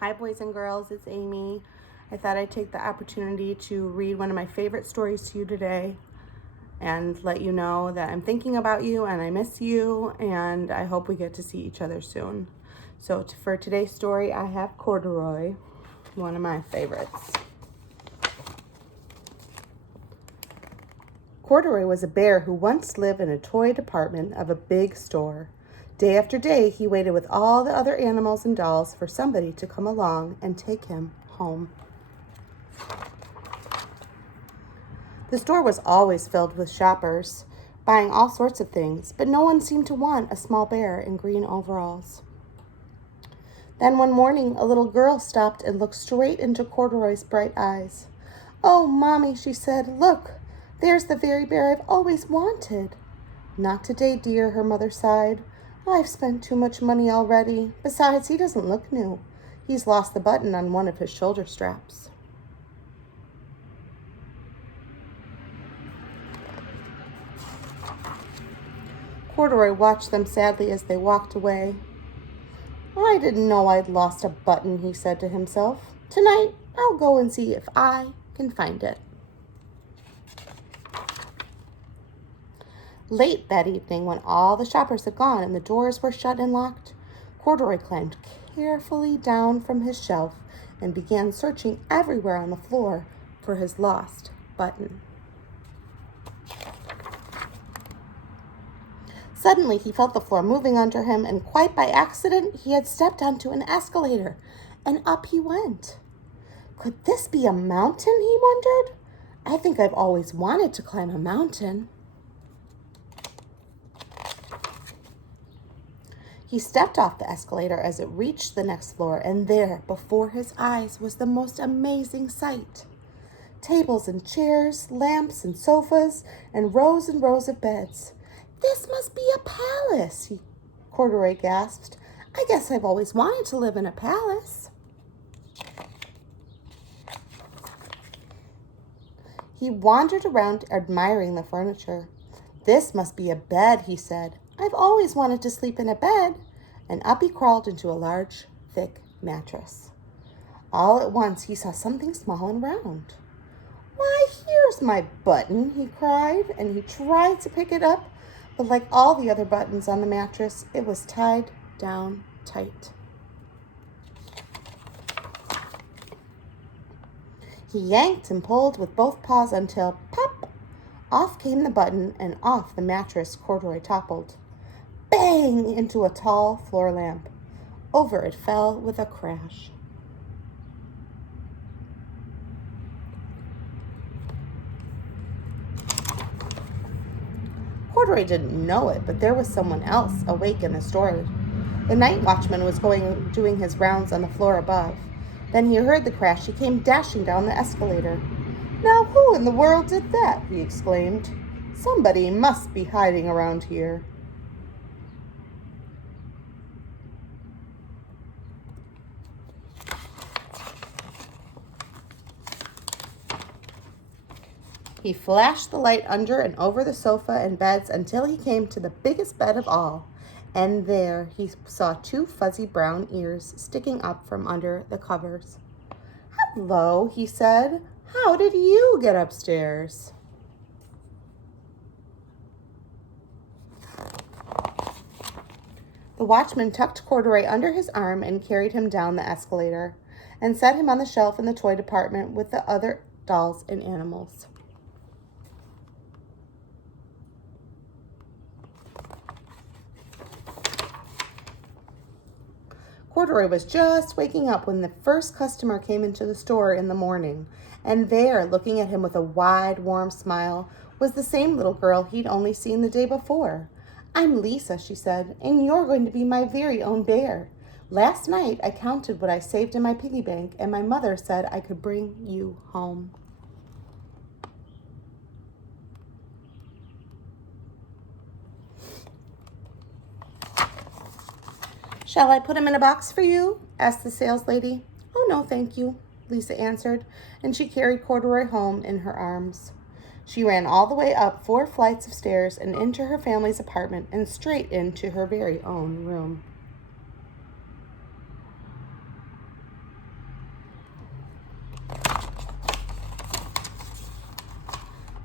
Hi boys and girls, it's Amy. I thought I'd take the opportunity to read one of my favorite stories to you today and let you know that I'm thinking about you and I miss you and I hope we get to see each other soon. So for today's story, I have Corduroy, one of my favorites. Corduroy was a bear who once lived in a toy department of a big store. Day after day, he waited with all the other animals and dolls for somebody to come along and take him home. The store was always filled with shoppers, buying all sorts of things, but no one seemed to want a small bear in green overalls. Then one morning, a little girl stopped and looked straight into Corduroy's bright eyes. "Oh, Mommy," she said, "look, there's the very bear I've always wanted." "Not today, dear," her mother sighed. "I've spent too much money already. Besides, he doesn't look new. He's lost the button on one of his shoulder straps." Corduroy watched them sadly as they walked away. "I didn't know I'd lost a button," he said to himself. "Tonight, I'll go and see if I can find it." Late that evening, when all the shoppers had gone and the doors were shut and locked, Corduroy climbed carefully down from his shelf and began searching everywhere on the floor for his lost button. Suddenly, he felt the floor moving under him, and quite by accident, he had stepped onto an escalator, and up he went. Could this be a mountain, he wondered? I think I've always wanted to climb a mountain. He stepped off the escalator as it reached the next floor, and there, before his eyes, was the most amazing sight. Tables and chairs, lamps and sofas, and rows of beds. "This must be a palace," Corduroy gasped. "I guess I've always wanted to live in a palace." He wandered around admiring the furniture. "This must be a bed," he said. "I've always wanted to sleep in a bed." And up he crawled into a large, thick mattress. All at once he saw something small and round. "Why, here's my button," he cried, and he tried to pick it up, but like all the other buttons on the mattress, it was tied down tight. He yanked and pulled with both paws until, pop, off came the button, and off the mattress Corduroy toppled. Bang! Into a tall floor lamp. Over it fell with a crash. Corduroy didn't know it, but there was someone else awake in the store. The night watchman was doing his rounds on the floor above. Then he heard the crash. He came dashing down the escalator. "Now who in the world did that?" he exclaimed. "Somebody must be hiding around here." He flashed the light under and over the sofa and beds until he came to the biggest bed of all, and there he saw two fuzzy brown ears sticking up from under the covers. "Hello," he said. "How did you get upstairs?" The watchman tucked Corduroy under his arm and carried him down the escalator and set him on the shelf in the toy department with the other dolls and animals. Corduroy was just waking up when the first customer came into the store in the morning, and there, looking at him with a wide, warm smile, was the same little girl he'd only seen the day before. "I'm Lisa," she said, "and you're going to be my very own bear. Last night, I counted what I saved in my piggy bank, and my mother said I could bring you home." "Shall I put him in a box for you?" asked the saleslady. "Oh, no, thank you," Lisa answered, and she carried Corduroy home in her arms. She ran all the way up 4 flights of stairs and into her family's apartment and straight into her very own room.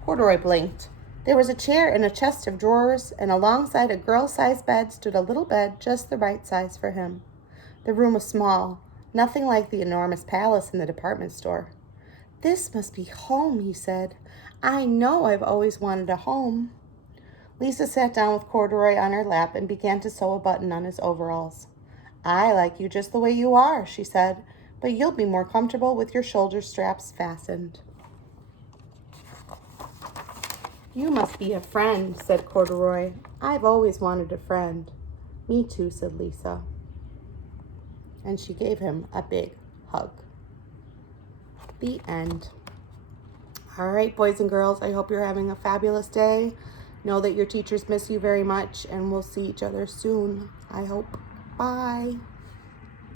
Corduroy blinked. There was a chair and a chest of drawers, and alongside a girl-sized bed stood a little bed just the right size for him. The room was small, nothing like the enormous palace in the department store. "This must be home," he said. "I know I've always wanted a home." Lisa sat down with Corduroy on her lap and began to sew a button on his overalls. "I like you just the way you are," she said, "but you'll be more comfortable with your shoulder straps fastened." "You must be a friend," said Corduroy. "I've always wanted a friend." "Me too," said Lisa. And she gave him a big hug. The end. All right, boys and girls, I hope you're having a fabulous day. Know that your teachers miss you very much, and we'll see each other soon, I hope. Bye.